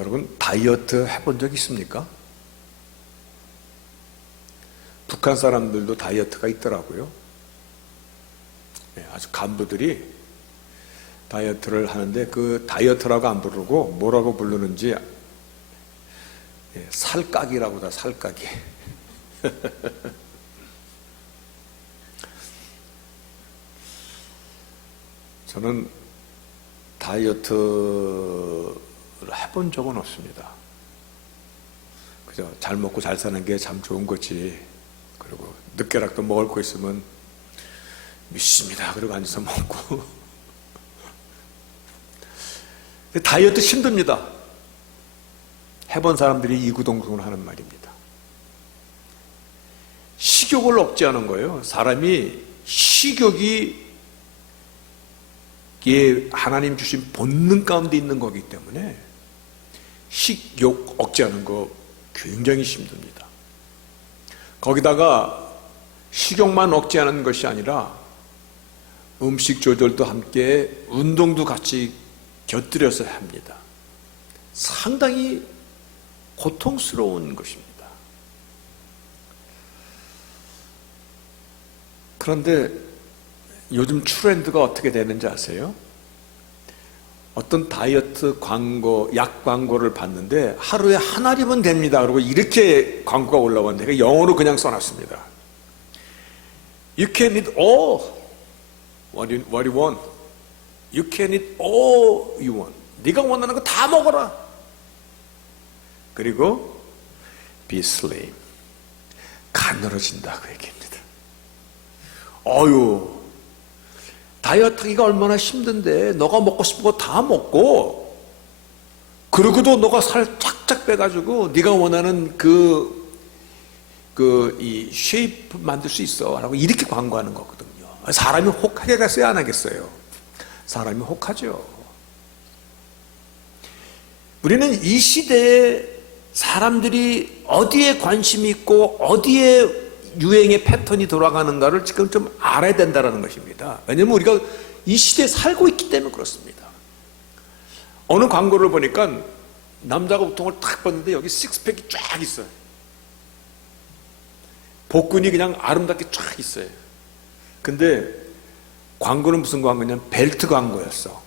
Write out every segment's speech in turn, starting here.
여러분, 다이어트 해본 적 있습니까? 북한 사람들도 다이어트가 있더라고요. 아주 간부들이 다이어트를 하는데 그 다이어트라고 안 부르고 뭐라고 부르는지 살까기라고 다 살까기. 저는 다이어트를 해본 적은 없습니다. 그저 잘 먹고 잘 사는 게 참 좋은 거지. 그리고 늦게라도 먹을 거 있으면 믿습니다. 그리고 앉아서 먹고. 다이어트 힘듭니다. 해본 사람들이 이구동성을 하는 말입니다. 식욕을 억제하는 거예요. 사람이 식욕이 하나님 주신 본능 가운데 있는 거기 때문에 식욕 억제하는 거 굉장히 힘듭니다. 거기다가 식욕만 억제하는 것이 아니라 음식 조절도 함께 운동도 같이 곁들여서 합니다. 상당히 고통스러운 것입니다. 그런데 요즘 트렌드가 어떻게 되는지 아세요? 어떤 다이어트 광고, 약 광고를 봤는데 하루에 한 알이면 됩니다. 그리고 이렇게 광고가 올라왔는데 영어로 그냥 써놨습니다. You can eat all what you want. You can eat all you want. 네가 원하는 거 다 먹어라. 그리고 be slim. 가늘어진다 그 얘기입니다. 어휴, 다이어트하기가 얼마나 힘든데 너가 먹고 싶은 거 다 먹고 그러고도 너가 살 쫙쫙 빼가지고 네가 원하는 이 쉐이프 만들 수 있어 라고 이렇게 광고하는 거거든요. 사람이 혹하겠어요 안 하겠어요? 사람이 혹하죠. 우리는 이 시대에 사람들이 어디에 관심이 있고 어디에 유행의 패턴이 돌아가는가를 지금 좀 알아야 된다는 것입니다. 왜냐하면 우리가 이 시대에 살고 있기 때문에 그렇습니다. 어느 광고를 보니까 남자가 보통을 탁 봤는데 여기 식스팩이 쫙 있어요. 복근이 그냥 아름답게 쫙 있어요. 근데 광고는 무슨 광고냐면 벨트 광고였어.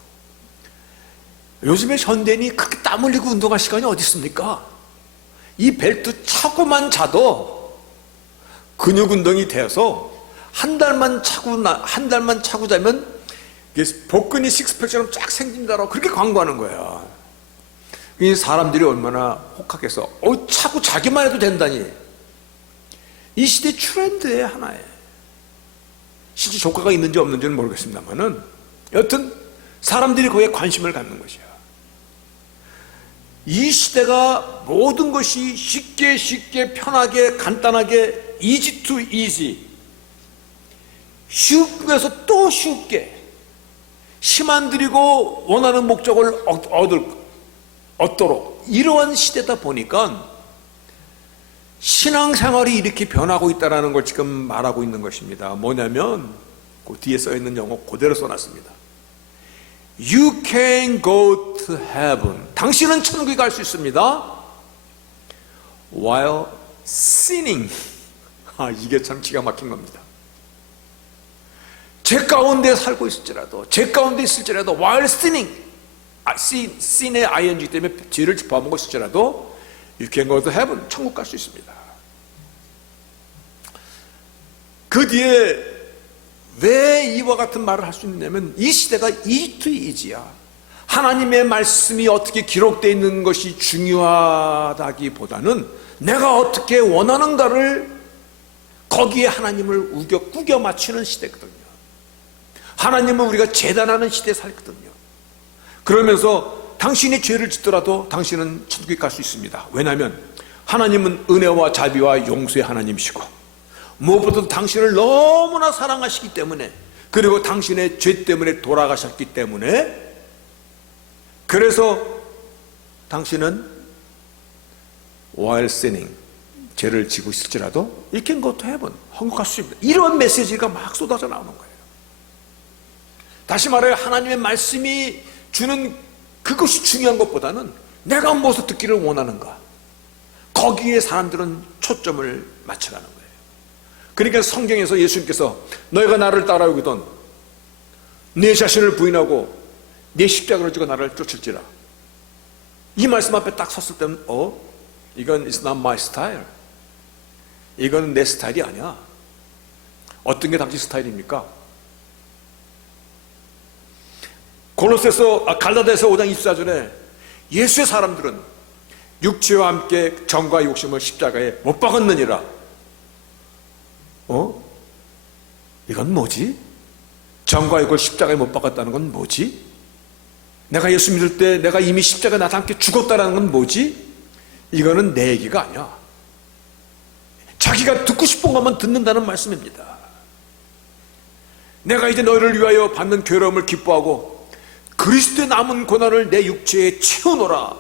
요즘에 현대인이 그렇게 땀 흘리고 운동할 시간이 어디 있습니까? 이 벨트 차고만 자도 근육 운동이 되어서 한 달만 차고 자면 복근이 식스팩처럼 쫙 생긴다라고 그렇게 광고하는 거야. 이 사람들이 얼마나 혹하겠어. 차고 자기만 해도 된다니. 이 시대 트렌드의 하나에 실제 효과가 있는지 없는지는 모르겠습니다만은 여튼 사람들이 거기에 관심을 갖는 것이야. 이 시대가 모든 것이 쉽게 편하게 간단하게 easy to easy 쉽게서 또 쉽게 힘 안 들이고 원하는 목적을 얻도록 이러한 시대다 보니까 신앙생활이 이렇게 변하고 있다는 걸 지금 말하고 있는 것입니다. 뭐냐면 그 뒤에 써있는 영어 그대로 써놨습니다. You can go to heaven. 당신은 천국에 갈 수 있습니다. While sinning. 이게 참 기가 막힌 겁니다. 죄 가운데 살고 있을지라도, 죄 가운데 있을지라도, while sinning. sin의 ing 때문에 죄를 짚어먹고 있을지라도 You can go to heaven. 천국 갈 수 있습니다. 그 뒤에 왜 이와 같은 말을 할 수 있냐면 이 시대가 easy to easy야. 하나님의 말씀이 어떻게 기록되어 있는 것이 중요하다기보다는 내가 어떻게 원하는가를 거기에 하나님을 꾸겨 맞추는 시대거든요. 하나님은 우리가 재단하는 시대에 살거든요. 그러면서 당신이 죄를 짓더라도 당신은 천국에 갈 수 있습니다. 왜냐하면 하나님은 은혜와 자비와 용서의 하나님이시고 무엇보다도 당신을 너무나 사랑하시기 때문에 그리고 당신의 죄 때문에 돌아가셨기 때문에 그래서 당신은 while sinning 죄를 지고 있을지라도 You can go to heaven. 천국 갈 수 있습니다. 이런 메시지가 막 쏟아져 나오는 거예요. 다시 말해 하나님의 말씀이 주는 그것이 중요한 것보다는 내가 무엇을 듣기를 원하는가? 거기에 사람들은 초점을 맞춰가는 거예요. 그러니까 성경에서 예수님께서 너희가 나를 따라오거든 내 자신을 부인하고 내 십자가를 지고 나를 쫓을지라, 이 말씀 앞에 딱 섰을 때는 이건 it's not my style, 이건 내 스타일이 아니야. 어떤 게 당신 스타일입니까? 갈라디아서 5장 24절에 예수의 사람들은 육체와 함께 정과 욕심을 십자가에 못 박았느니라. 이건 뭐지? 정과 욕을 십자가에 못 박았다는 건 뭐지? 내가 예수 믿을 때 내가 이미 십자가에 나와 함께 죽었다는 건 뭐지? 이거는 내 얘기가 아니야. 자기가 듣고 싶은 것만 듣는다는 말씀입니다. 내가 이제 너희를 위하여 받는 괴로움을 기뻐하고 그리스도의 남은 고난을 내 육체에 채우노라.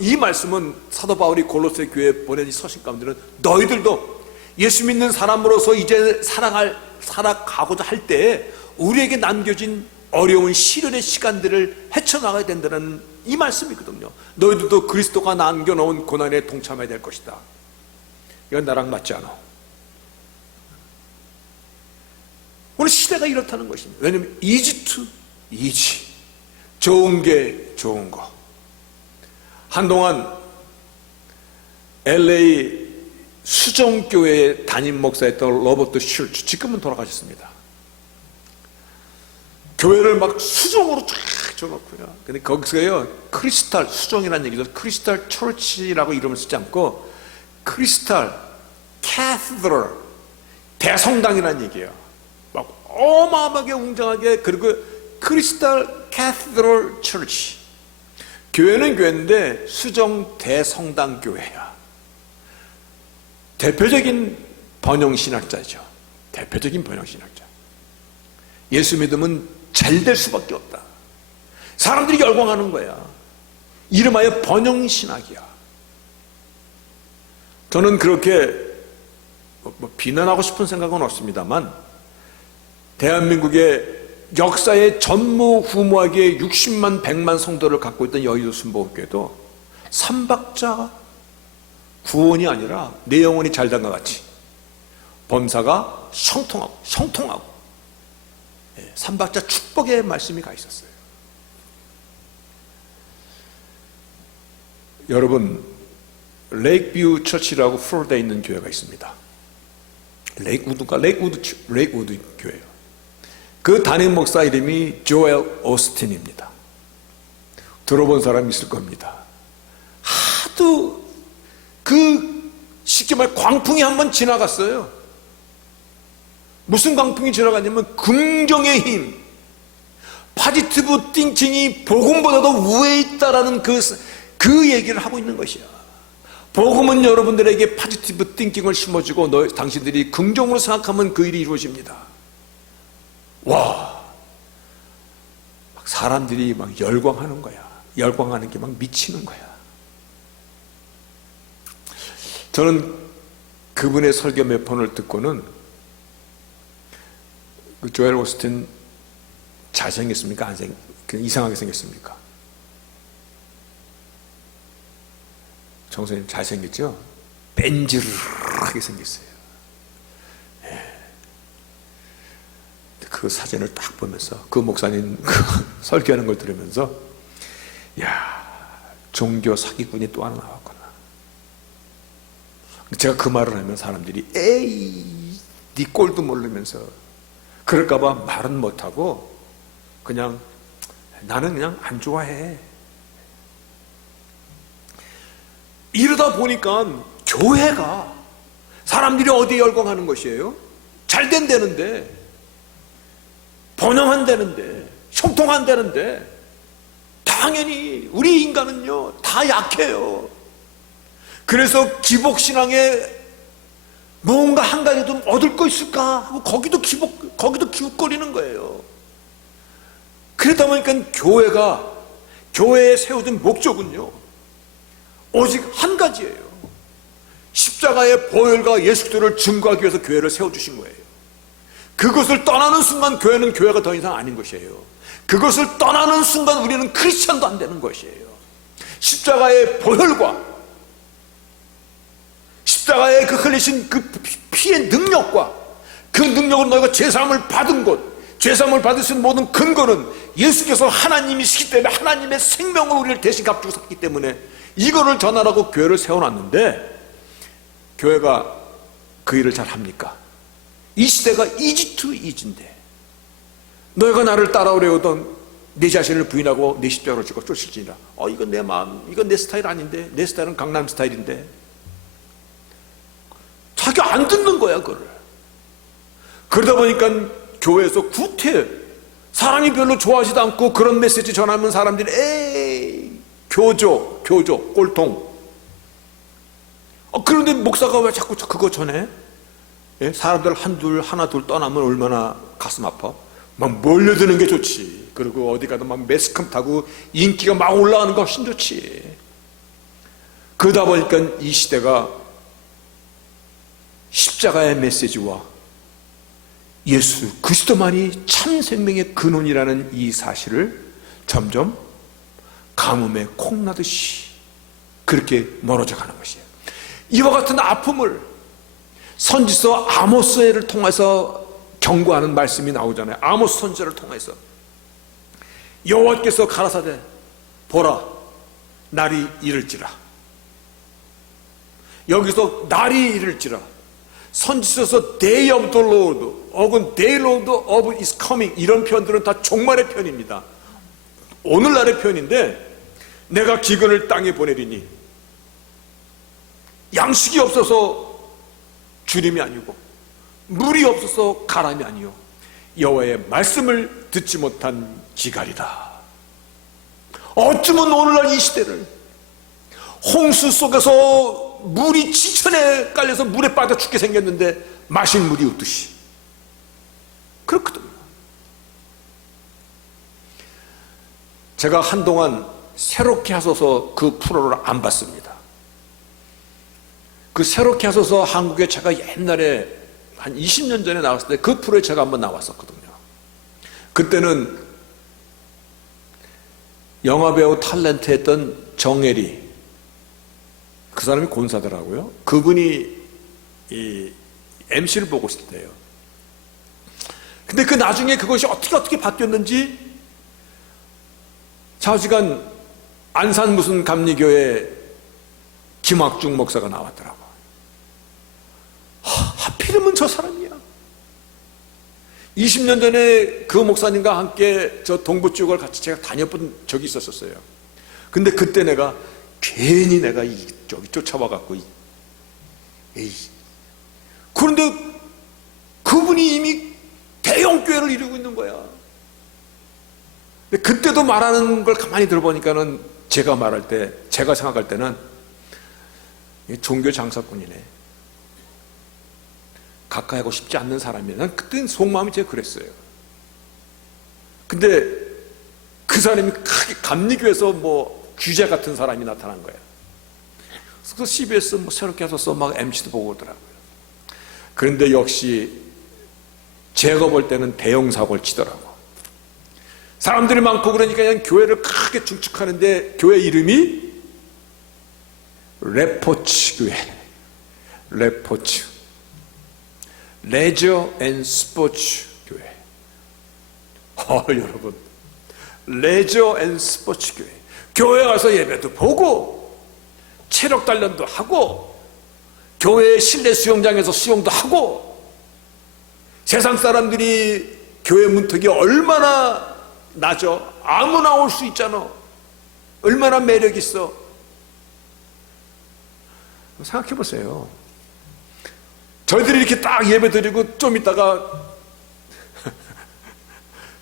이 말씀은 사도 바울이 골로새 교회에 보낸 이 서신 가운데는 너희들도 예수 믿는 사람으로서 이제 살아가고자 할 때에 우리에게 남겨진 어려운 시련의 시간들을 헤쳐나가야 된다는 이 말씀이거든요. 너희들도 그리스도가 남겨놓은 고난에 동참해야 될 것이다. 이건 나랑 맞지 않아. 오늘 시대가 이렇다는 것입니다. 왜냐하면 이지 좋은 게 좋은 거. 한동안 LA 수정교회 담임 목사였던 로버트 슐츠, 지금은 돌아가셨습니다. 교회를 막 수정으로 쫙 줘놓고요. 근데 거기서요, 크리스탈, 수정이라는 얘기죠. 크리스탈 처치라고 이름을 쓰지 않고 크리스탈 캐스드럴, 대성당이라는 얘기예요. 막 어마어마하게 웅장하게. 그리고 크리스탈 캐스드럴 처치, 교회는 교회인데 수정 대성당 교회야. 대표적인 번영신학자죠. 대표적인 번영신학자. 예수 믿으면 잘 될 수밖에 없다. 사람들이 열광하는 거야. 이름하여 번영신학이야. 저는 그렇게 비난하고 싶은 생각은 없습니다만, 대한민국의 역사의 전무후무하게 60만 100만 성도를 갖고 있던 여의도 순복음교회도 삼박자 구원이 아니라 내 영혼이 잘된 것 같이 범사가 형통하고 삼박자 축복의 말씀이 가 있었어요. 여러분, 레이크뷰 처치라고 플로리다에 있는 교회가 있습니다. 레이크우드 교회예요. 그 담임 목사 이름이 조엘 오스틴입니다. 들어본 사람 있을 겁니다. 하도 쉽게 말해 광풍이 한번 지나갔어요. 무슨 광풍이 지나갔냐면 긍정의 힘, 파지티브 띵킹이 복음보다도 위에 있다라는 그 얘기를 하고 있는 것이야. 복음은 여러분들에게 파지티브 띵킹을 심어주고 당신들이 긍정으로 생각하면 그 일이 이루어집니다. 와, 막 사람들이 막 열광하는 거야. 열광하는 게 막 미치는 거야. 저는 그분의 설교 몇 번을 듣고는, 그 조엘 오스틴 잘생겼습니까? 이상하게 생겼습니까? 정선님 잘생겼죠? 뺀질하게 생겼어요. 그 사진을 딱 보면서, 그 목사님 설교하는 걸 들으면서, 야, 종교 사기꾼이 또 하나 나왔구나. 제가 그 말을 하면 사람들이 에이, 네 꼴도 모르면서, 그럴까봐 말은 못하고 그냥 나는 그냥 안 좋아해. 이러다 보니까 교회가, 사람들이 어디에 열광하는 것이에요? 잘 된다는데, 번영한다는데, 형통한다는데, 당연히 우리 인간은요 다 약해요. 그래서 기복신앙에 뭔가 한 가지 좀 얻을 거 있을까 하고 거기도 기웃거리는 거예요. 그러다 보니까 교회에 세워진 목적은요 오직 한 가지예요. 십자가의 보혈과 예수 그리스도를 증거하기 위해서 교회를 세워주신 거예요. 그것을 떠나는 순간 교회는 교회가 더 이상 아닌 것이에요. 그것을 떠나는 순간 우리는 크리스천도 안 되는 것이에요. 십자가의 보혈과 십자가의 그 흘리신 그 피의 능력과 그 능력을 너희가 죄사함을 받은 것, 죄사함을 받을 수 있는 모든 근거는 예수께서 하나님이시기 때문에 하나님의 생명을 우리를 대신 값주고 샀기 때문에 이거를 전하라고 교회를 세워놨는데, 교회가 그 일을 잘 합니까? 이 시대가 이지트 이지인데 너희가 나를 따라오려거든 내 자신을 부인하고 내 십자가를 지고 쫓을지니라. 이건 내 마음, 이건 내 스타일 아닌데, 내 스타일은 강남 스타일인데. 자기 안 듣는 거야 그거를. 그러다 보니까 교회에서 구태, 사람이 별로 좋아하지도 않고 그런 메시지 전하면 사람들이 에이 교조 꼴통. 그런데 목사가 왜 자꾸 그거 전해? 예? 사람들 하나 둘 떠나면 얼마나 가슴 아파? 막 몰려드는 게 좋지. 그리고 어디 가도 막 매스컴 타고 인기가 막 올라가는 거 훨씬 좋지. 그러다 보니까 이 시대가 십자가의 메시지와 예수 그리스도만이 참 생명의 근원이라는 이 사실을 점점 가뭄에 콩나듯이 그렇게 멀어져 가는 것이에요. 이와 같은 아픔을 선지서 아모스를 통해서 경고하는 말씀이 나오잖아요. 아모스 선지자를 통해서 여호와께서 가라사대 보라 날이 이를지라. 여기서 날이 이를지라, 선지서에서 day of the Lord 혹은 day Lord of is coming 이런 표현들은 다 종말의 표현입니다. 오늘날의 표현인데, 내가 기근을 땅에 보내리니 양식이 없어서 주림이 아니고 물이 없어서 가람이 아니요 여호와의 말씀을 듣지 못한 기갈이다. 어쩌면 오늘날 이 시대를 홍수 속에서 물이 지천에 깔려서 물에 빠져 죽게 생겼는데 마실 물이 없듯이 그렇거든요. 제가 한동안 새롭게 하소서 그 프로를 안 봤습니다. 그 새롭게 하소서 한국에 제가 옛날에 한 20년 전에 나왔을 때 그 프로에 제가 한번 나왔었거든요. 그때는 영화배우 탤런트 했던 정혜리, 그 사람이 권사더라고요. 그분이 이 MC를 보고 있을 때예요. 근데 그 나중에 그것이 어떻게 바뀌었는지 좌지간 안산 무슨 감리교회 김학중 목사가 나왔더라고. 하필이면 저 사람이야. 20년 전에 그 목사님과 함께 저 동부 지역을 같이 제가 다녀본 적이 있었어요. 근데 그때 내가 괜히 내가 저기 쫓아와갖고 에이. 그런데 그분이 이미 대형 교회를 이루고 있는 거야. 근데 그때도 말하는 걸 가만히 들어보니까는 제가 말할 때, 제가 생각할 때는 종교 장사꾼이네. 가까이 하고 싶지 않는 사람이에요. 난 그때는 속마음이 제가 그랬어요. 근데 그 사람이 크게 감리교에서 뭐 규제 같은 사람이 나타난 거예요. 그래서 CBS 뭐 새롭게 하소서 막 MC도 보고 오더라고요. 그런데 역시 제가 볼 때는 대형 사고를 치더라고. 사람들이 많고 그러니까 그냥 교회를 크게 중축하는데 교회 이름이 레포츠 교회. 레포츠. 레저 앤 스포츠 교회. 여러분, 레저 앤 스포츠 교회. 교회 가서 예배도 보고 체력 단련도 하고 교회 실내 수영장에서 수영도 하고, 세상 사람들이 교회 문턱이 얼마나 낮아. 아무나 올 수 있잖아. 얼마나 매력 있어. 생각해 보세요. 저희들이 이렇게 딱 예배 드리고 좀 있다가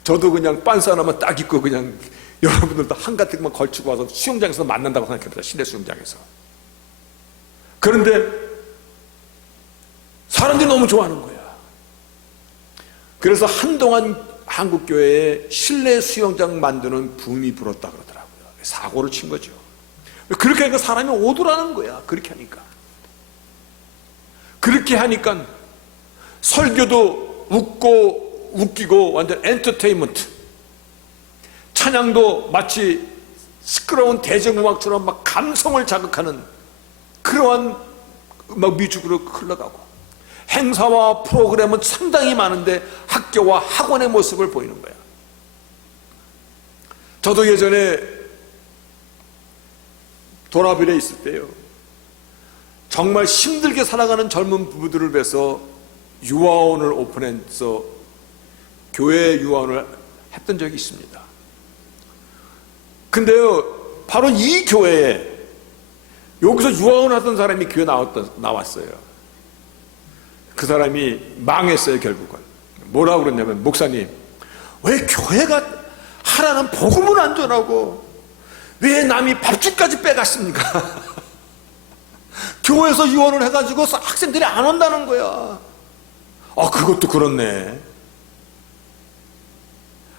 저도 그냥 빤스 하나만 딱 입고 그냥 여러분들도 한가득만 걸치고 와서 수영장에서 만난다고 생각해보자. 실내 수영장에서. 그런데 사람들이 너무 좋아하는 거야. 그래서 한동안 한국교회에 실내 수영장 만드는 붐이 불었다 그러더라고요. 사고를 친 거죠. 그렇게 하니까 사람이 오더라는 거야. 그렇게 하니까. 그렇게 하니까 설교도 웃고 웃기고 완전 엔터테인먼트, 찬양도 마치 시끄러운 대중음악처럼 막 감성을 자극하는 그러한 음악 뮤직으로 흘러가고, 행사와 프로그램은 상당히 많은데 학교와 학원의 모습을 보이는 거야. 저도 예전에 도라빌에 있을 때요, 정말 힘들게 살아가는 젊은 부부들을 위해서 유아원을 오픈해서 교회 유아원을 했던 적이 있습니다. 근데요, 바로 이 교회에 여기서 유아원 하던 사람이 교회 나왔어요. 그 사람이 망했어요. 결국은 뭐라고 그랬냐면, 목사님, 왜 교회가 하라는 복음을 안 전하고 왜 남이 밥줄까지 빼갔습니까? 교회에서 유언을 해가지고 학생들이 안 온다는 거야. 그것도 그렇네.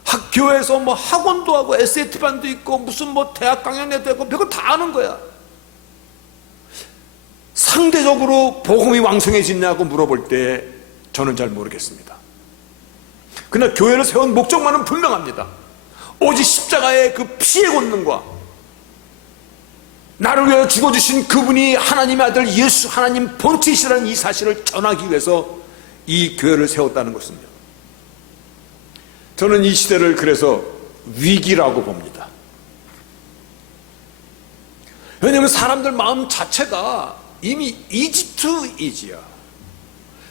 학교에서 뭐 학원도 하고 SAT반도 있고 무슨 뭐 대학 강연회도 하고 별거 다 하는 거야. 상대적으로 복음이 왕성해지냐고 물어볼 때 저는 잘 모르겠습니다. 그러나 교회를 세운 목적만은 분명합니다. 오직 십자가의 그 피의 권능과 나를 위해 죽어주신 그분이 하나님의 아들 예수, 하나님 본체이시라는 이 사실을 전하기 위해서 이 교회를 세웠다는 것은요, 저는 이 시대를 그래서 위기라고 봅니다. 왜냐하면 사람들 마음 자체가 이미 이지야.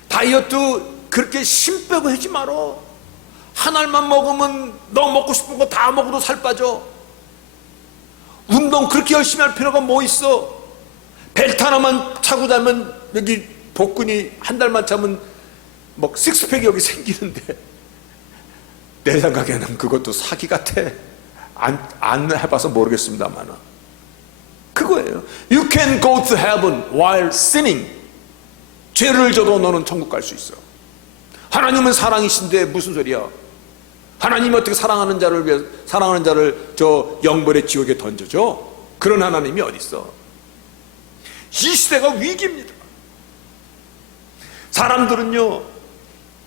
다이어트 그렇게 힘 빼고 하지 말어. 한 알만 먹으면 너 먹고 싶은 거 다 먹어도 살 빠져. 운동 그렇게 열심히 할 필요가 뭐 있어. 벨트 하나만 차고 자면 여기 복근이 한 달만 차면 뭐 식스팩이 여기 생기는데, 내 생각에는 그것도 사기 같아. 안 해봐서 모르겠습니다만 그거예요. You can go to heaven while sinning. 죄를 져도 너는 천국 갈 수 있어. 하나님은 사랑이신데 무슨 소리야. 하나님이 어떻게 사랑하는 자를 저 영벌의 지옥에 던져줘? 그런 하나님이 어디 있어? 이 시대가 위기입니다. 사람들은요,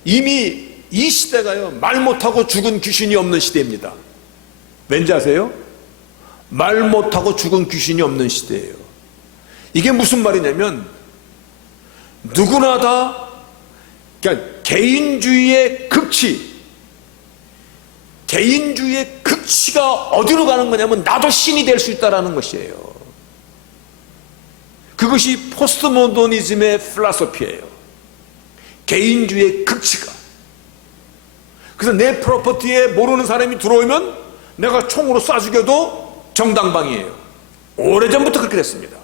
이미 이 시대가요, 말 못하고 죽은 귀신이 없는 시대입니다. 왠지 아세요? 말 못하고 죽은 귀신이 없는 시대예요. 이게 무슨 말이냐면, 누구나 다 그러니까 개인주의의 극치가 어디로 가는 거냐면, 나도 신이 될 수 있다는 것이에요. 그것이 포스트모더니즘의 필라소피예요. 개인주의의 극치가. 그래서 내 프로퍼티에 모르는 사람이 들어오면 내가 총으로 쏴 죽여도 정당방위예요. 오래전부터 그렇게 됐습니다.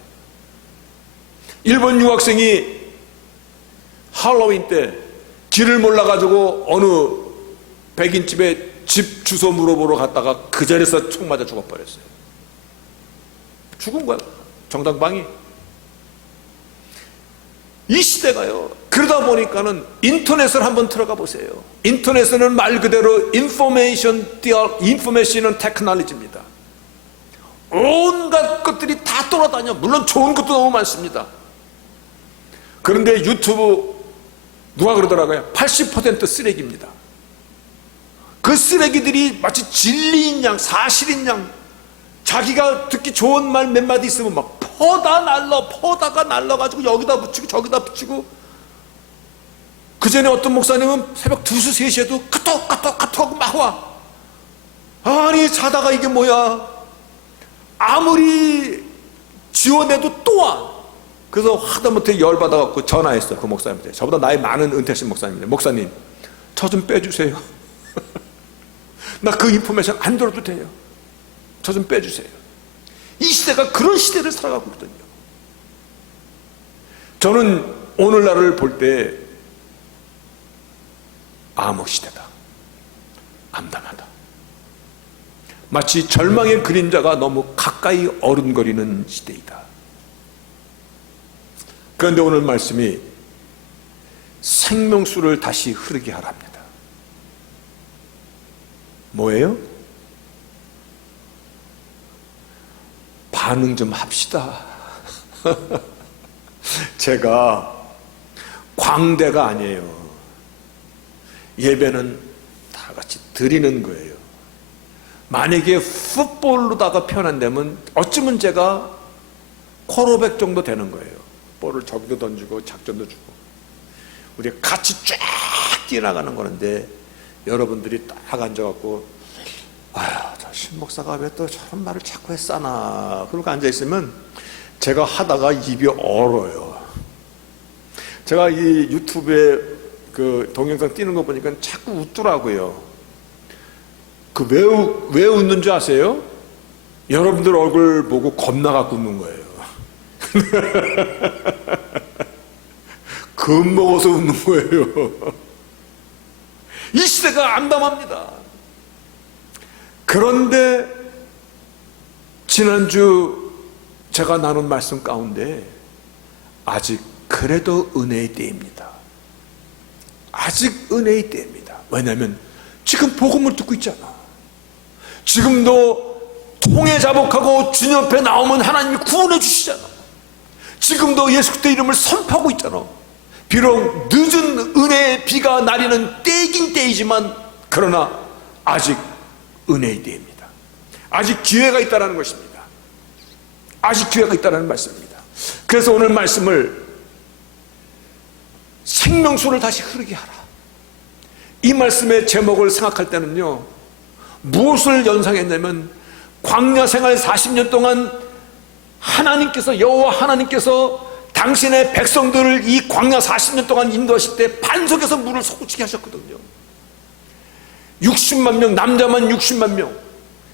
일본 유학생이 할로윈 때 길을 몰라가지고 어느 백인집에 집 주소 물어보러 갔다가 그 자리에서 총 맞아 죽어버렸어요. 죽은 거야. 정당방위. 이 시대가요, 그러다 보니까는 인터넷을 한번 들어가 보세요. 인터넷은 말 그대로 인포메이션 테크놀로지입니다. 온갖 것들이 다 돌아다녀. 물론 좋은 것도 너무 많습니다. 그런데 유튜브 누가 그러더라고요? 80% 쓰레기입니다. 그 쓰레기들이 마치 진리인 양, 사실인 양, 자기가 듣기 좋은 말 몇 마디 있으면 막 퍼다가 날라가지고 여기다 붙이고 저기다 붙이고. 그 전에 어떤 목사님은 새벽 2시, 3시에도 카톡 막 와. 아니, 자다가 이게 뭐야. 아무리 지원해도 또 와. 그래서 하다못해 열받아갖고 전화했어. 그 목사님한테. 저보다 나이 많은 은퇴하신 목사님인데, 목사님, 저 좀 빼주세요. 나 그 인포메이션 안 들어도 돼요. 저 좀 빼주세요. 이 시대가 그런 시대를 살아가고 있거든요. 저는 오늘날을 볼 때 암흑 시대다. 암담하다. 마치 절망의 그림자가 너무 가까이 어른거리는 시대이다. 그런데 오늘 말씀이 생명수를 다시 흐르게 하랍니다. 뭐예요? 반응 좀 합시다. 제가 광대가 아니에요. 예배는 다 같이 드리는 거예요. 만약에 풋볼로다가 표현한다면 어쩌면 제가 코로백 정도 되는 거예요. 볼을 저기도 던지고 작전도 주고 우리가 같이 쫙 뛰어나가는 거는데 여러분들이 딱 앉아갖고 아휴 저 신목사가 왜 또 저런 말을 자꾸 했사나 그러고 앉아있으면 제가 하다가 입이 얼어요. 제가 이 유튜브에 그 동영상 띄는 거 보니까 자꾸 웃더라고요. 그 왜 웃는 줄 아세요? 여러분들 얼굴 보고 겁나 갖고 웃는 거예요. 겁먹어서 웃는 거예요. 이 시대가 암담합니다. 그런데 지난주 제가 나눈 말씀 가운데 아직 그래도 은혜의 때입니다. 아직 은혜의 때입니다. 왜냐하면 지금 복음을 듣고 있잖아. 지금도 통해 자복하고 주님 앞에 나오면 하나님이 구원해 주시잖아. 지금도 예수 그리스도 이름을 선포하고 있잖아. 비록 늦은 은혜의 비가 내리는 때이긴 때이지만 그러나 아직 은혜의 때입니다. 아직 기회가 있다는 것입니다. 아직 기회가 있다는 말씀입니다. 그래서 오늘 말씀을 생명수를 다시 흐르게 하라. 이 말씀의 제목을 생각할 때는요, 무엇을 연상했냐면 광야 생활 40년 동안 하나님께서 여호와 하나님께서 당신의 백성들을 이 광야 40년 동안 인도하실 때 반석에서 물을 솟구치게 하셨거든요. 60만 명, 남자만 60만 명,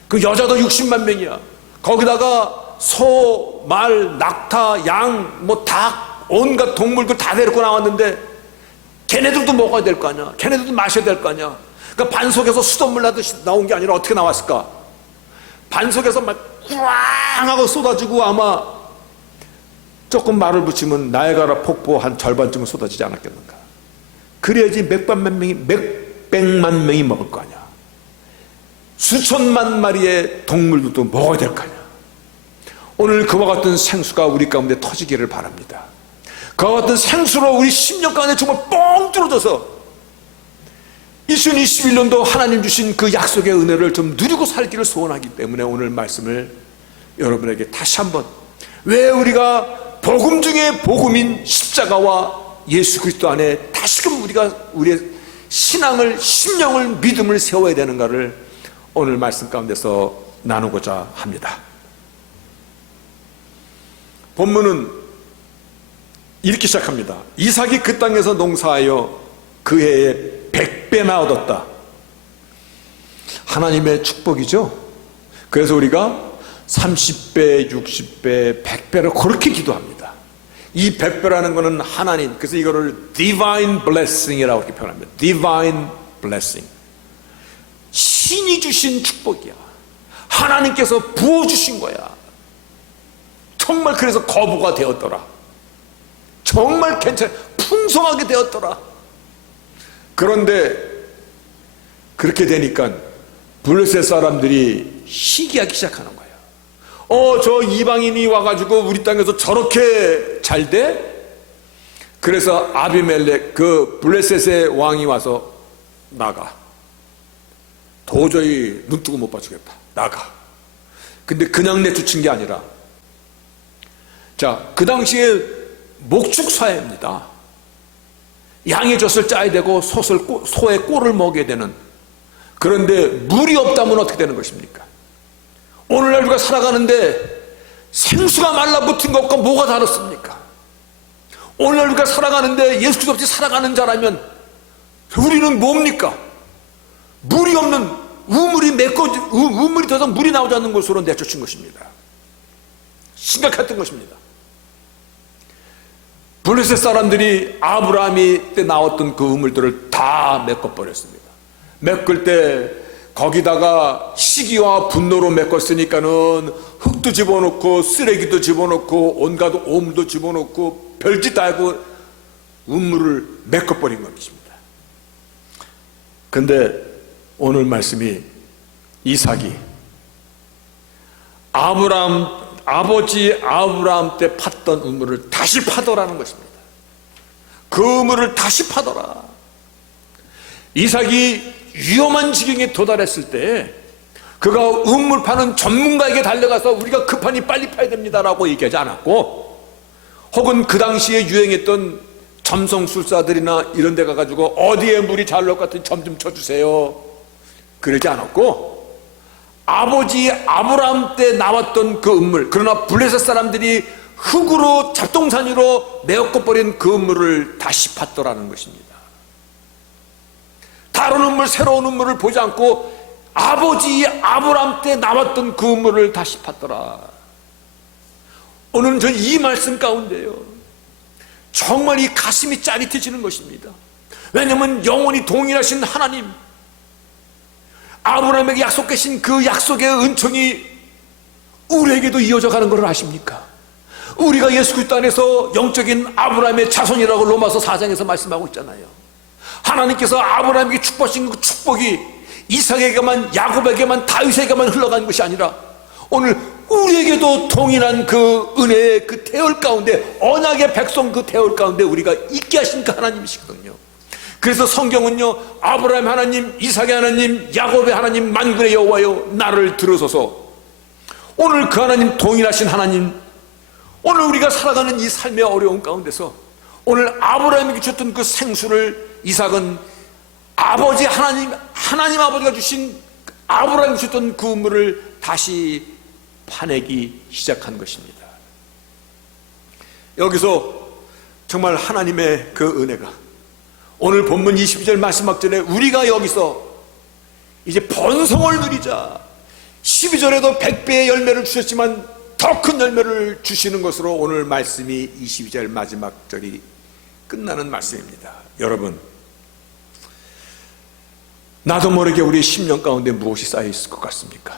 그 여자도 60만 명이야. 거기다가 소, 말, 낙타, 양, 뭐 닭, 온갖 동물들 다 데리고 나왔는데 걔네들도 먹어야 될 거 아니야. 걔네들도 마셔야 될 거 아니야. 그러니까 반석에서 수돗물 나듯이 나온 게 아니라 어떻게 나왔을까? 반석에서 막 꾸왕 하고 쏟아지고 아마 조금 말을 붙이면 나이아가라 폭포 한 절반쯤은 쏟아지지 않았겠는가. 그래야지 몇백만 명이 먹을 거 아니야. 수천만 마리의 동물들도 먹어야 될 거 아니야. 오늘 그와 같은 생수가 우리 가운데 터지기를 바랍니다. 그와 같은 생수로 우리 심령 가운데 정말 뻥 뚫어져서 2021년도 하나님 주신 그 약속의 은혜를 좀 누리고 살기를 소원하기 때문에 오늘 말씀을 여러분에게 다시 한번, 왜 우리가 복음 중에 복음인 십자가와 예수 그리스도 안에 다시금 우리가 우리의 신앙을, 심령을, 믿음을 세워야 되는가를 오늘 말씀 가운데서 나누고자 합니다. 본문은 이렇게 시작합니다. 이삭이 그 땅에서 농사하여 그 해에 100배나 얻었다. 하나님의 축복이죠. 그래서 우리가 30배, 60배, 100배를 그렇게 기도합니다. 이 100배라는 것은 하나님, 그래서 이거를 divine blessing이라고 이렇게 표현합니다. divine blessing. 신이 주신 축복이야. 하나님께서 부어주신 거야. 정말 그래서 거부가 되었더라. 정말 풍성하게 되었더라. 그런데 그렇게 되니까 블레셋 사람들이 시기하기 시작하는 거예요. 저 이방인이 와가지고 우리 땅에서 저렇게 잘 돼? 그래서 아비멜렉, 그 블레셋의 왕이 와서 나가. 도저히 눈 뜨고 못 봐주겠다. 나가. 근데 그냥 내쫓은 게 아니라, 자, 그 당시에 목축 사회입니다. 양의 젖을 짜야 되고 소의 꼴을 먹여야 되는. 그런데 물이 없다면 어떻게 되는 것입니까? 오늘날 우리가 살아가는데 생수가 말라붙은 것과 뭐가 다릅니까? 오늘날 우리가 살아가는데 예수 그리스도 없이 살아가는 자라면 우리는 뭡니까? 물이 없는 우물이 더 이상 물이 나오지 않는 곳으로 내쫓은 것입니다. 심각했던 것입니다. 블레셋 사람들이 아브라함이 때 나왔던 그 우물들을 다 메꿔버렸습니다. 메꿀 때 거기다가 시기와 분노로 메꿨으니까는 흙도 집어넣고 쓰레기도 집어넣고 온갖 오물도 집어넣고 별짓 다 하고 우물을 메꿔버린 것입니다. 근데 오늘 말씀이 이삭이 아버지 아브라함 때 팠던 우물을 다시 파더라는 것입니다. 그 우물을 다시 파더라. 이삭이 위험한 지경에 도달했을 때 그가 음물 파는 전문가에게 달려가서 우리가 급하니 빨리 파야 됩니다라고 얘기하지 않았고, 혹은 그 당시에 유행했던 점성술사들이나 이런 데 가가지고 어디에 물이 잘 나올 것 같은 점 좀 쳐주세요, 그러지 않았고, 아버지 아브라함 때 나왔던 그 음물, 그러나 블레셋 사람들이 흙으로 잡동사니로 메어꺼버린 그 음물을 다시 팠더라는 것입니다. 다른 음물, 새로운 음물을 보지 않고 아버지 아브라함 때 나왔던 그 음물을 다시 팠더라. 오늘은 저는 이 말씀 가운데요, 정말 이 가슴이 짜릿해지는 것입니다. 왜냐하면 영원히 동일하신 하나님, 아브라함에게 약속하신 그 약속의 은총이 우리에게도 이어져 가는 것을 아십니까? 우리가 예수 그리스도 안에서 영적인 아브라함의 자손이라고 로마서 4장에서 말씀하고 있잖아요. 하나님께서 아브라함에게 축복하신 그 축복이 이삭에게만, 야곱에게만, 다윗에게만 흘러간 것이 아니라 오늘 우리에게도 동일한 그 은혜의 그 태열 가운데, 언약의 백성 그 태열 가운데 우리가 있게 하신 그 하나님이시거든요. 그래서 성경은요, 아브라함 하나님, 이삭의 하나님, 야곱의 하나님, 만군의 여호와여 나를 들으소서. 오늘 그 하나님, 동일하신 하나님, 오늘 우리가 살아가는 이 삶의 어려운 가운데서 오늘 아브라함에게 주셨던 그 생수를 이삭은 아버지 하나님 아버지가 주신 아브라함이 주셨던 그 물을 다시 파내기 시작한 것입니다. 여기서 정말 하나님의 그 은혜가, 오늘 본문 22절 마지막 절에 우리가 여기서 이제 번성을 누리자, 12절에도 100배의 열매를 주셨지만 더 큰 열매를 주시는 것으로 오늘 말씀이 22절 마지막 절이 끝나는 말씀입니다. 여러분, 나도 모르게 우리의 심령 가운데 무엇이 쌓여 있을 것 같습니까?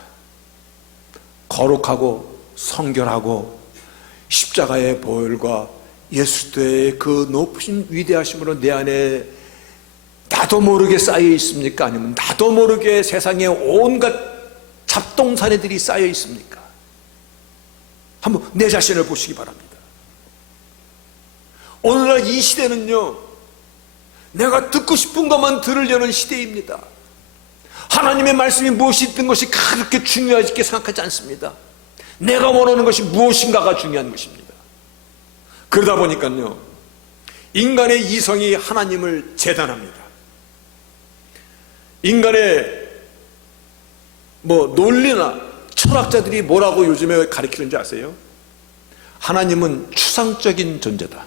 거룩하고 성결하고 십자가의 보혈과 예수의 그 높으신 위대하심으로 내 안에 나도 모르게 쌓여 있습니까? 아니면 나도 모르게 세상에 온갖 잡동사니들이 쌓여 있습니까? 한번 내 자신을 보시기 바랍니다. 오늘날 이 시대는요, 내가 듣고 싶은 것만 들으려는 시대입니다. 하나님의 말씀이 무엇이 있던 것이 그렇게 중요하게 생각하지 않습니다. 내가 원하는 것이 무엇인가가 중요한 것입니다. 그러다 보니까요, 인간의 이성이 하나님을 재단합니다. 인간의 논리나 철학자들이 뭐라고 요즘에 가르치는지 아세요? 하나님은 추상적인 존재다.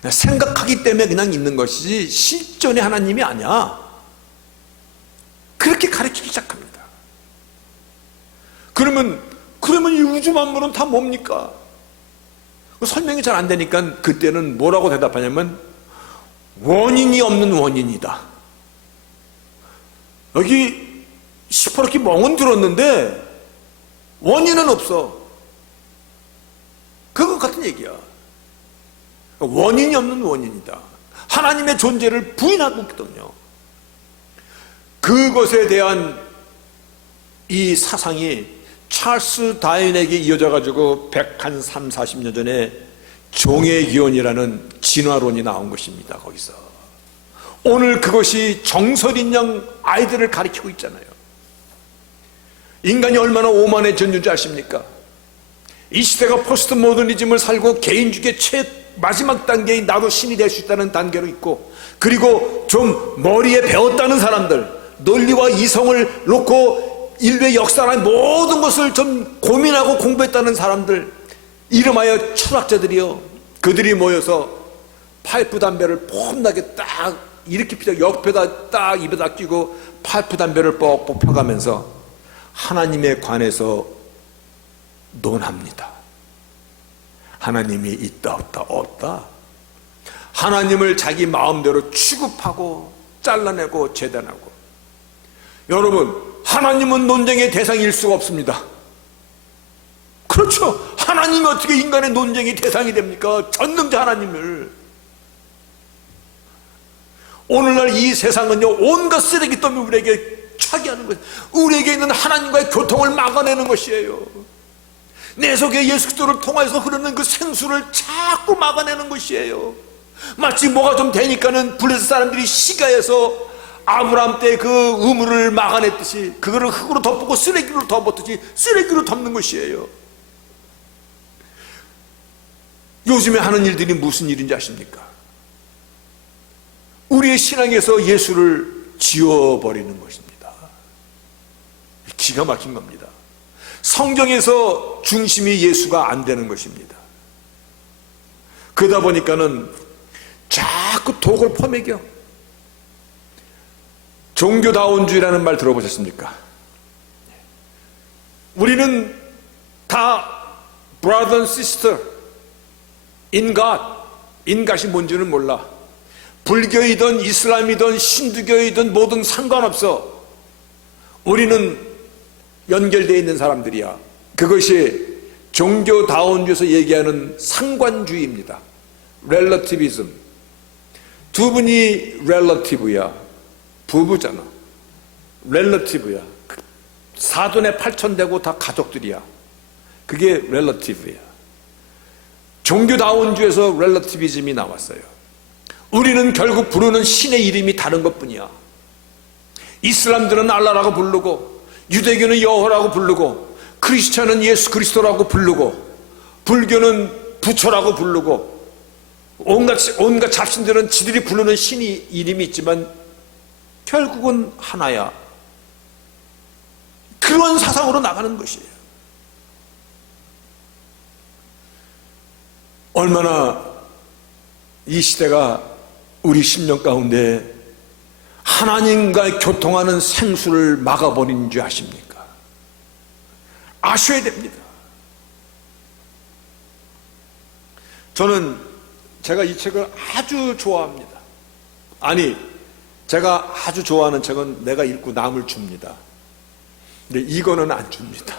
그냥 생각하기 때문에 그냥 있는 것이지 실존의 하나님이 아니야. 그렇게 가르치기 시작합니다. 그러면 이 우주 만물은 다 뭡니까? 설명이 잘 안 되니까 그때는 뭐라고 대답하냐면 원인이 없는 원인이다. 여기 시퍼렇게 멍은 들었는데 원인은 없어. 그거 같은 얘기야. 원인이 없는 원인이다. 하나님의 존재를 부인하고 있거든요. 그것에 대한 이 사상이 찰스 다윈에게 이어져 가지고 130-40년 전에 종의 기원이라는 진화론이 나온 것입니다. 거기서 오늘 그것이 정설인 양 아이들을 가리키고 있잖아요. 인간이 얼마나 오만해졌는지 아십니까? 이 시대가 포스트 모더니즘을 살고 개인주의의 마지막 단계인 나도 신이 될 수 있다는 단계로 있고, 그리고 좀 머리에 배웠다는 사람들, 논리와 이성을 놓고 인류의 역사나 모든 것을 좀 고민하고 공부했다는 사람들, 이름하여 철학자들이요, 그들이 모여서 파이프 담배를 폼나게 딱 이렇게 피자 옆에다 딱 입에다 끼고 파이프 담배를 뻑뻑 펴가면서 하나님에 관해서 논합니다. 하나님이 있다 없다 없다. 하나님을 자기 마음대로 취급하고 잘라내고 재단하고. 여러분, 하나님은 논쟁의 대상일 수가 없습니다. 그렇죠. 하나님이 어떻게 인간의 논쟁의 대상이 됩니까? 전능자 하나님을. 오늘날 이 세상은요, 온갖 쓰레기 때문에 우리에게 차기하는 거예요. 우리에게 있는 하나님과의 교통을 막아내는 것이에요. 내 속에 예수 그리스도를 통해서 흐르는 그 생수를 자꾸 막아내는 것이에요. 마치 뭐가 좀 되니까는 블레셋 사람들이 시가해서 아브라함 때 그 우물을 막아냈듯이 그거를 흙으로 덮고 쓰레기로 덮었듯이 쓰레기로 덮는 것이에요. 요즘에 하는 일들이 무슨 일인지 아십니까? 우리의 신앙에서 예수를 지워버리는 것입니다. 기가 막힌 겁니다. 성경에서 중심이 예수가 안 되는 것입니다. 그러다 보니까는 자꾸 독을 퍼먹여. 종교다원주의라는 말 들어보셨습니까? 우리는 다 brother and sister in God. in God이 뭔지는 몰라. 불교이든 이슬람이든 신두교이든 뭐든 상관없어. 우리는 연결되어 있는 사람들이야. 그것이 종교다원주에서 얘기하는 상관주의입니다. relativism. 두 분이 relative야. 부부잖아. relative야. 사돈의 8천 되고 다 가족들이야. 그게 relative야. 종교다원주에서 relativism이 나왔어요. 우리는 결국 부르는 신의 이름이 다른 것뿐이야. 이슬람들은 알라라고 부르고, 유대교는 여호라고 부르고, 크리스천은 예수 그리스도라고 부르고, 불교는 부처라고 부르고, 온갖 잡신들은 지들이 부르는 신이 이름이 있지만 결국은 하나야. 그런 사상으로 나가는 것이에요. 얼마나 이 시대가 우리 심령 가운데 하나님과 교통하는 생수를 막아버린 줄 아십니까? 아셔야 됩니다. 저는 제가 이 책을 아주 좋아합니다. 아니, 제가 아주 좋아하는 책은 내가 읽고 남을 줍니다. 근데 이거는 안 줍니다.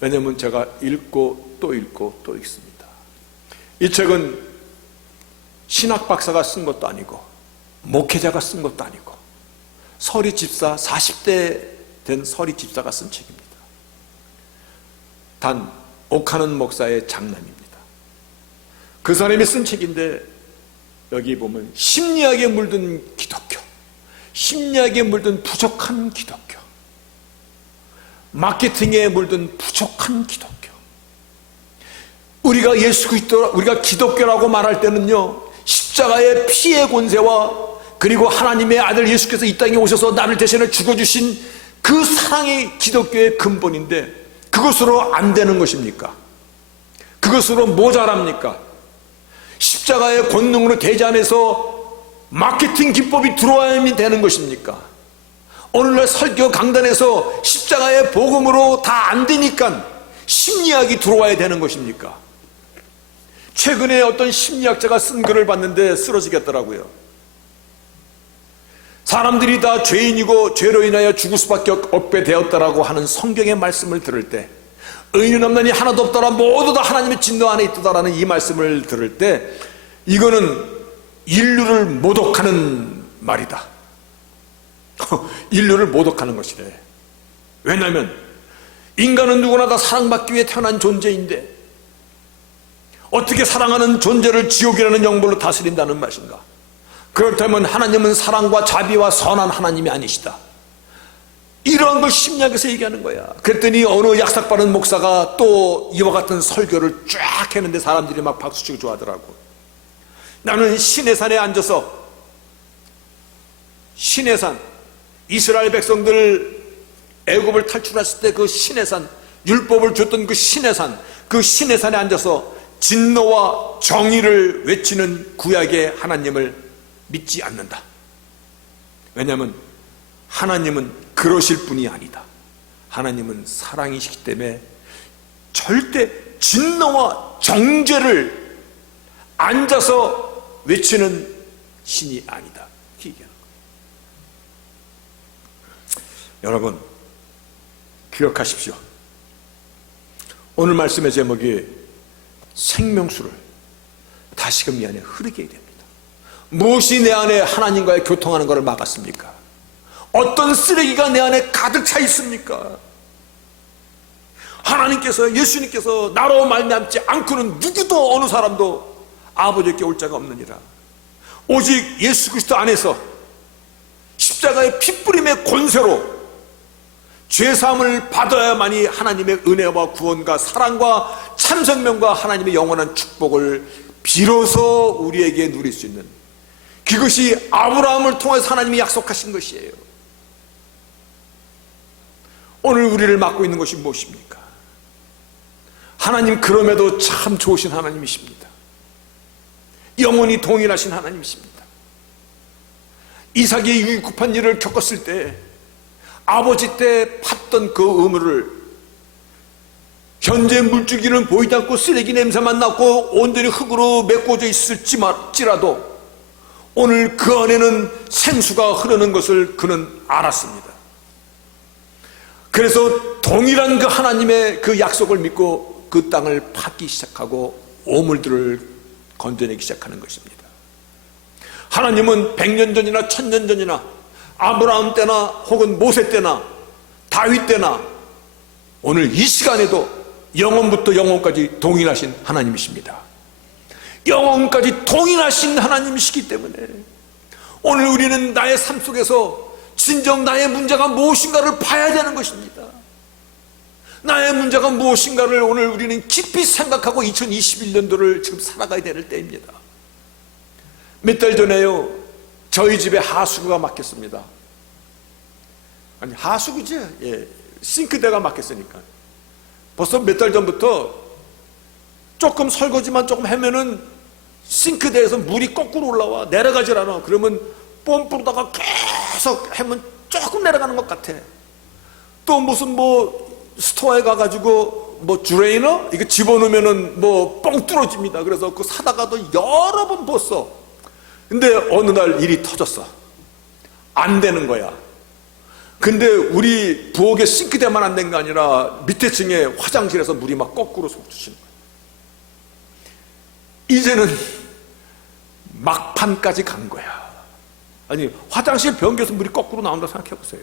왜냐하면 제가 읽고 또 읽고 또 읽습니다. 이 책은 신학 박사가 쓴 것도 아니고 목회자가 쓴 것도 아니고 서리 집사, 40대 된 서리 집사가 쓴 책입니다. 단 오카는 목사의 장남입니다. 그 사람이 쓴 책인데 여기 보면 심리학에 물든 기독교, 심리학에 물든 부족한 기독교, 마케팅에 물든 부족한 기독교. 우리가 예수 그리스도, 우리가 기독교라고 말할 때는요, 십자가의 피의 권세와 그리고 하나님의 아들 예수께서 이 땅에 오셔서 나를 대신해 죽어주신 그 사랑이 기독교의 근본인데 그것으로 안 되는 것입니까? 그것으로 모자랍니까? 십자가의 권능으로 되지 않아서 마케팅 기법이 들어와야만 되는 것입니까? 오늘날 설교 강단에서 십자가의 복음으로 다 안 되니까 심리학이 들어와야 되는 것입니까? 최근에 어떤 심리학자가 쓴 글을 봤는데 쓰러지겠더라고요. 사람들이 다 죄인이고 죄로 인하여 죽을 수밖에 없게 되었다라고 하는 성경의 말씀을 들을 때, 의인은 없나니 하나도 없더라 모두 다 하나님의 진노 안에 있다라는 이 말씀을 들을 때 이거는 인류를 모독하는 말이다. 인류를 모독하는 것이래. 왜냐하면 인간은 누구나 다 사랑받기 위해 태어난 존재인데 어떻게 사랑하는 존재를 지옥이라는 영벌로 다스린다는 말인가? 그렇다면 하나님은 사랑과 자비와 선한 하나님이 아니시다. 이러한 걸 심리학에서 얘기하는 거야. 그랬더니 어느 약삭빠른 목사가 또 이와 같은 설교를 쫙 했는데 사람들이 막 박수치고 좋아하더라고. 나는 시내산에 앉아서, 시내산, 이스라엘 백성들 애굽을 탈출했을 때 그 시내산, 율법을 줬던 그 시내산에 앉아서 진노와 정의를 외치는 구약의 하나님을 믿지 않는다. 왜냐하면 하나님은 그러실 분이 아니다. 하나님은 사랑이시기 때문에 절대 진노와 정죄를 앉아서 외치는 신이 아니다. 이렇게 얘기하는 거예요. 여러분 기억하십시오. 오늘 말씀의 제목이 생명수를 다시금 이 안에 흐르게 해야 됩니다. 무엇이 내 안에 하나님과의 교통하는 것을 막았습니까? 어떤 쓰레기가 내 안에 가득 차 있습니까? 하나님께서, 예수님께서 나로 말미암지 않고는 누구도 어느 사람도 아버지께 올 자가 없느니라. 오직 예수 그리스도 안에서 십자가의 핏부림의 권세로 죄사함을 받아야만이 하나님의 은혜와 구원과 사랑과 참생명과 하나님의 영원한 축복을 비로소 우리에게 누릴 수 있는, 그것이 아브라함을 통해서 하나님이 약속하신 것이에요. 오늘 우리를 맡고 있는 것이 무엇입니까? 하나님 그럼에도 참 좋으신 하나님이십니다. 영원히 동일하신 하나님이십니다. 이삭이 위급한 일을 겪었을 때 아버지 때 팠던 그 의무를, 현재 물줄기는 보이지 않고 쓰레기 냄새만 나고 온전히 흙으로 메꿔져 있을지라도 오늘 그 안에는 생수가 흐르는 것을 그는 알았습니다. 그래서 동일한 그 하나님의 그 약속을 믿고 그 땅을 파기 시작하고 오물들을 건져내기 시작하는 것입니다. 하나님은 100년 전이나 1000년 전이나 아브라함 때나 혹은 모세 때나 다윗 때나 오늘 이 시간에도 영원부터 영원까지 동일하신 하나님이십니다. 영원까지 동일하신 하나님이시기 때문에 오늘 우리는 나의 삶 속에서 진정 나의 문제가 무엇인가를 봐야 되는 것입니다. 나의 문제가 무엇인가를 오늘 우리는 깊이 생각하고 2021년도를 지금 살아가야 될 때입니다. 몇 달 전에요, 저희 집에 하수구가 막혔습니다. 아니, 하수구지? 예, 싱크대가 막혔으니까. 벌써 몇 달 전부터 조금 설거지만 조금 하면은 싱크대에서 물이 거꾸로 올라와, 내려가질 않아. 그러면 뽐뿌르다가 계속 하면 조금 내려가는 것 같아. 또 무슨 스토어에 가가지고 드레이너 이거 집어넣으면은 뻥 뚫어집니다. 그래서 그거 사다가도 여러 번 봤어. 근데 어느 날 일이 터졌어. 안 되는 거야. 근데 우리 부엌에 싱크대만 안 된 게 아니라 밑에 층에 화장실에서 물이 막 거꾸로 솟구치는 거야. 이제는 막판까지 간 거야. 아니, 화장실 변기에서 물이 거꾸로 나온다 생각해 보세요.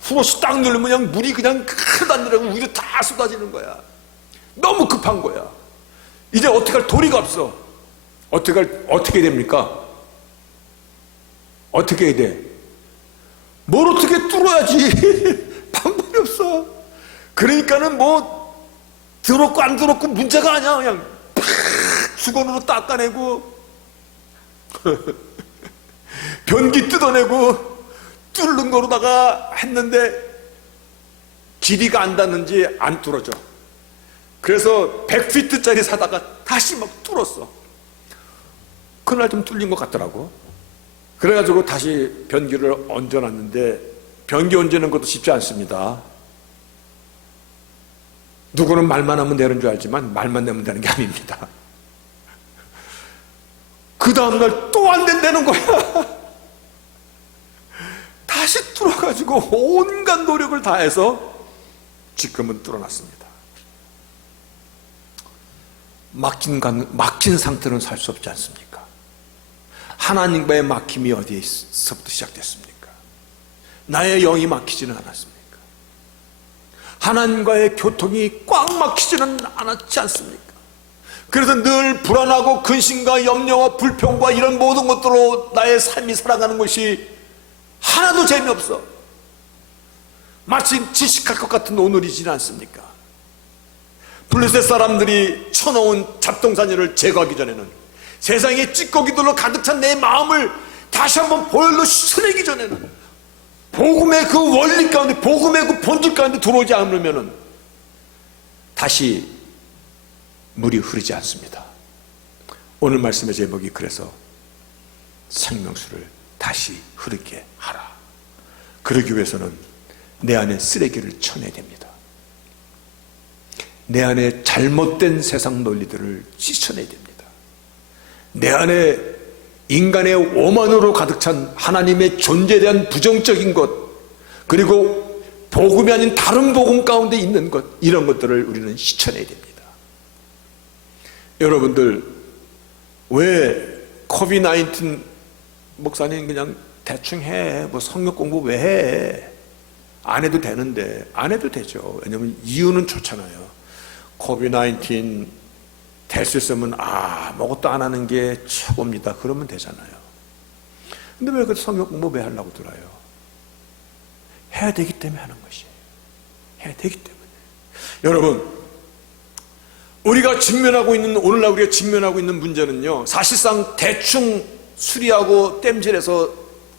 후러시 딱 누르면 그냥 물이 그냥 하나도 안 내려가고 위로 다 쏟아지는 거야. 너무 급한 거야. 이제 어떻게 할 도리가 없어. 어떻게 됩니까? 어떻게 해야 돼? 뭘 어떻게 뚫어야지. 방법이 없어. 그러니까는 들었고 안 들었고 문제가 아니야. 그냥 팍 수건으로 닦아내고 변기 뜯어내고 뚫는 거로다가 했는데 길이가 안 닿는지 안 뚫어져. 그래서 100피트짜리 사다가 다시 막 뚫었어. 그날 좀 뚫린 것 같더라고. 그래가지고 다시 변기를 얹어놨는데, 변기 얹는 것도 쉽지 않습니다. 누구는 말만 하면 되는 줄 알지만 말만 내면 되는 게 아닙니다. 그 다음날 또 안 된다는 거야. 다시 뚫어가지고 온갖 노력을 다해서 지금은 뚫어놨습니다. 막힌 상태는 살 수 없지 않습니까? 하나님과의 막힘이 어디에서부터 시작됐습니까? 나의 영이 막히지는 않았습니까? 하나님과의 교통이 꽉 막히지는 않았지 않습니까? 그래서 늘 불안하고 근심과 염려와 불평과 이런 모든 것들로 나의 삶이 살아가는 것이 하나도 재미없어. 마치 지식할 것 같은 오늘이지는 않습니까? 블레셋 사람들이 쳐놓은 잡동사니를 제거하기 전에는, 세상에 찌꺼기들로 가득 찬 내 마음을 다시 한번 보혈로 씻어내기 전에는, 복음의 그 원리 가운데, 복음의 그 본질 가운데 들어오지 않으면은 다시 물이 흐르지 않습니다. 오늘 말씀의 제목이 그래서 생명수를 다시 흐르게 하라. 그러기 위해서는 내 안에 쓰레기를 쳐내야 됩니다. 내 안에 잘못된 세상 논리들을 씻어내야 됩니다. 내 안에 인간의 오만으로 가득 찬 하나님의 존재에 대한 부정적인 것, 그리고 복음이 아닌 다른 복음 가운데 있는 것, 이런 것들을 우리는 씻어내야 됩니다. 여러분들, 왜 코비드-19 목사님 그냥 대충 해, 성경 공부 왜 해? 안 해도 되는데. 안 해도 되죠. 왜냐하면 이유는 좋잖아요. 코비드-19 될 수 있으면 아무것도 안 하는 게 최고입니다. 그러면 되잖아요. 근데 왜 그 성경 공부 왜 하려고 들어요? 해야 되기 때문에 하는 것이에요. 해야 되기 때문에. 여러분, 우리가 직면하고 있는, 오늘날 우리가 직면하고 있는 문제는요, 사실상 대충 수리하고 땜질해서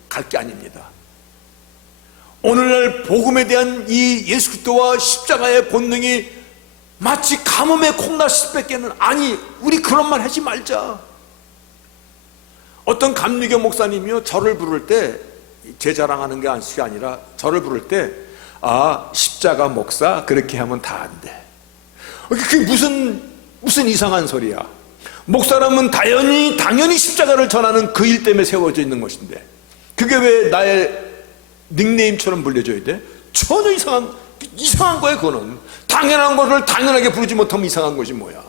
갈 게 아닙니다. 오늘날 복음에 대한 이 예수 그리스도와 십자가의 본능이 마치 가뭄에 콩나시 뺏기는, 아니, 우리 그런 말 하지 말자. 어떤 감리교 목사님이요, 저를 부를 때, 제 자랑하는 게 아니라 저를 부를 때, 아, 십자가 목사 그렇게 하면 다 안 돼. 그게 무슨 이상한 소리야. 목사라면 당연히 십자가를 전하는 그 일 때문에 세워져 있는 것인데, 그게 왜 나의 닉네임처럼 불려줘야 돼? 전혀 이상한 거야. 그거는 당연한 것을 당연하게 부르지 못하면 이상한 것이 뭐야.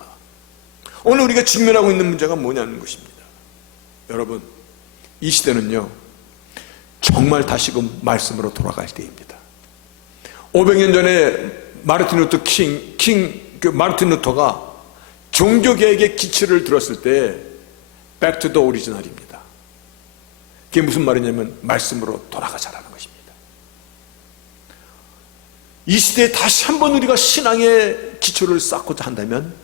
오늘 우리가 직면하고 있는 문제가 뭐냐는 것입니다. 여러분, 이 시대는요, 정말 다시금 말씀으로 돌아갈 때입니다. 500년 전에 마르틴 루터가 종교개혁의 기치를 들었을 때 Back to the original입니다. 그게 무슨 말이냐면 말씀으로 돌아가자라는 것입니다. 이 시대에 다시 한번 우리가 신앙의 기초를 쌓고자 한다면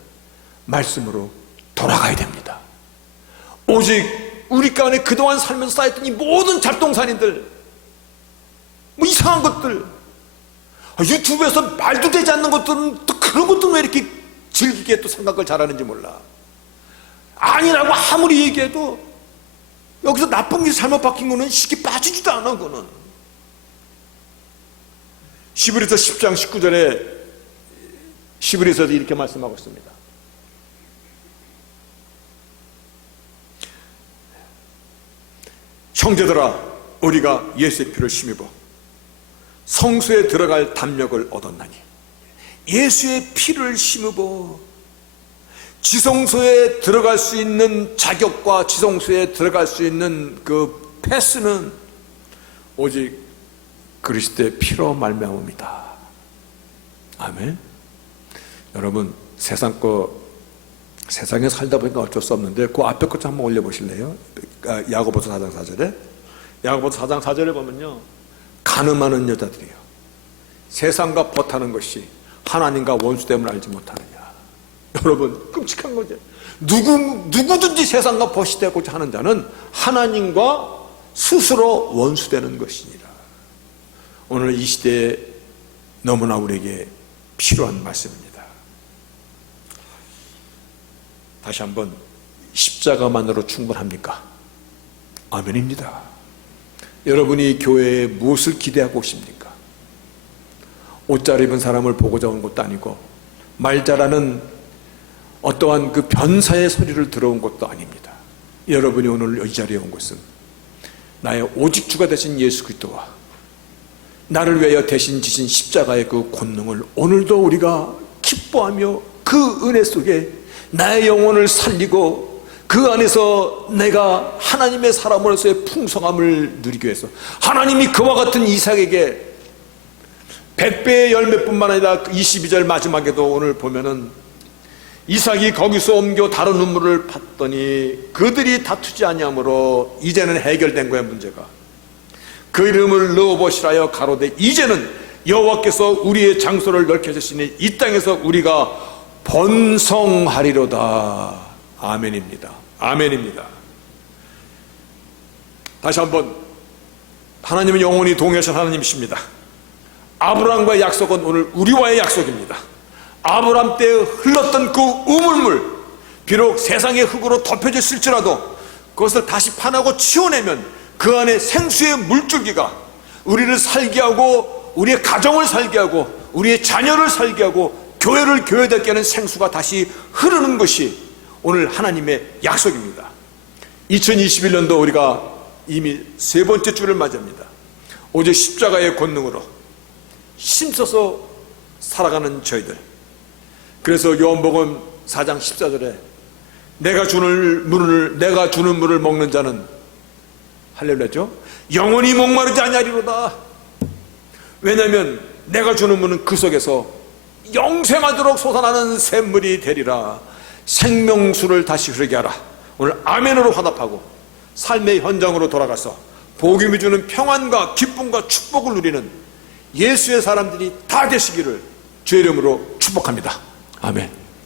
말씀으로 돌아가야 됩니다. 오직 우리 가운데 그동안 살면서 쌓였던 이 모든 잡동사니들, 뭐 이상한 것들, 유튜브에서 말도 되지 않는 것들은 또 그런 것들은 왜 이렇게 즐기게 또 생각을 잘하는지 몰라. 아니라고 아무리 얘기해도 여기서 나쁜 게 잘못 바뀐 거는 쉽게 빠지지도 않아. 그거는 히브리서 10장 19절에 히브리서도 이렇게 말씀하고 있습니다. 형제들아, 우리가 예수의 피를 힘입어 성소에 들어갈 담력을 얻었나니. 예수의 피를 힘입어 지성소에 들어갈 수 있는 자격과 지성소에 들어갈 수 있는 그 패스는 오직 그리스도의 피로 말미암습니다. 아멘. 여러분, 세상에 살다 보니까 어쩔 수 없는데 그 앞에 것 좀 한번 올려보실래요? 야고보서 4장 4절에 야고보서 4장 4절에 보면요, 간음하는 여자들이요, 세상과 벗하는 것이 하나님과 원수됨을 알지 못하느냐. 여러분, 끔찍한 거죠. 누구든지 세상과 벗이 되고자 하는 자는 하나님과 스스로 원수되는 것이니라. 오늘 이 시대에 너무나 우리에게 필요한 말씀입니다. 다시 한번, 십자가만으로 충분합니까? 아멘입니다. 여러분이 교회에 무엇을 기대하고 오십니까? 옷 잘 입은 사람을 보고자 온 것도 아니고 말 잘하는 어떠한 그 변사의 소리를 들어온 것도 아닙니다. 여러분이 오늘 이 자리에 온 것은 나의 오직 주가 되신 예수 그리스도와 나를 위하여 대신 지신 십자가의 그 권능을 오늘도 우리가 기뻐하며 그 은혜 속에 나의 영혼을 살리고 그 안에서 내가 하나님의 사람으로서의 풍성함을 누리기 위해서, 하나님이 그와 같은 이삭에게 100배의 열매뿐만 아니라 22절 마지막에도 오늘 보면은 이삭이 거기서 옮겨 다른 우물을 팠더니 그들이 다투지 아니하므로 이제는 해결된 거야, 문제가. 그 이름을 르호봇이라 가로되 이제는 여호와께서 우리의 장소를 넓게 하셨으니 이 땅에서 우리가 번성하리로다. 아멘입니다. 아멘입니다. 다시 한번, 하나님은 영원히 동행하신 하나님이십니다. 아브라함과의 약속은 오늘 우리와의 약속입니다. 아브라함 때 흘렀던 그 우물물, 비록 세상의 흙으로 덮여졌을지라도 그것을 다시 파내고 치워내면 그 안에 생수의 물줄기가 우리를 살게 하고 우리의 가정을 살게 하고 우리의 자녀를 살게 하고 교회를 교회답게 하는 생수가 다시 흐르는 것이 오늘 하나님의 약속입니다. 2021년도 우리가 이미 세 번째 주를 맞이합니다. 오직 십자가의 권능으로 힘써서 살아가는 저희들. 그래서 요한복음 4장 14절에 내가 주는 물을 먹는 자는, 할렐루야죠, 영원히 목마르지 아니하리로다. 왜냐하면 내가 주는 물은 그 속에서 영생하도록 솟아나는 샘물이 되리라. 생명수를 다시 흐르게 하라. 오늘 아멘으로 화답하고 삶의 현장으로 돌아가서 복음이 주는 평안과 기쁨과 축복을 누리는 예수의 사람들이 다 되시기를 주의 이름으로 축복합니다. 아멘.